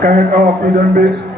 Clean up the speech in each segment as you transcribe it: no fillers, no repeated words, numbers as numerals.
Kayak kau pidan be.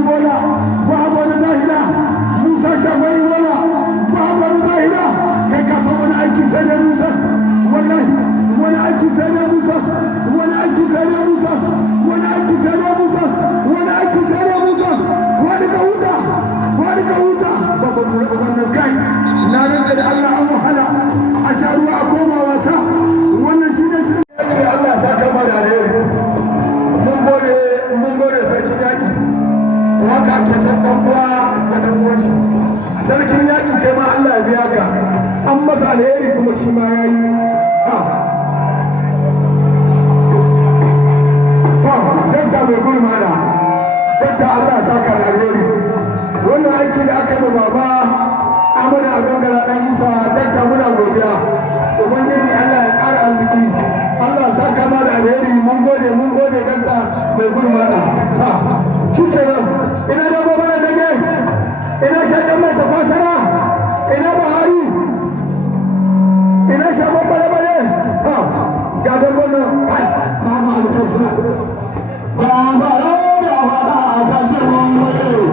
ibola babu wani zahira musa shagon ibola babu wani zahira kai ka san wani aiki sai da musa wallahi wani aiki sai da musa wani aiki sai da musa wani aiki sai da musa wani aiki sai da musa wani ka huta babu wannan kai na rantsa da Allah an wahala a sha ruwa a koma wasa wannan shi ne Allah ya saka mana alheri mun gode sarkin yaki waka ake san dan uwa da dan uwan shi sarkin yaki kai ma Allah ya biya ka an masa alheri kuma shi ma yayi dakta mai gulmana dakta Allah ya saka da alheri wannan aiki da aka yi baba amana a gangara dan isa dakta muna godiya ubangiji Allah ya ƙara arziki Allah sa kama da alheri mun gode dakta mai gulmana shi kenan ina da gobe da dage ina shaƙan mai tafasara ina Buhari ina shaƙon bale-bale ga dangonan kai ma ma mutum suna ba ba da wada a kashin wani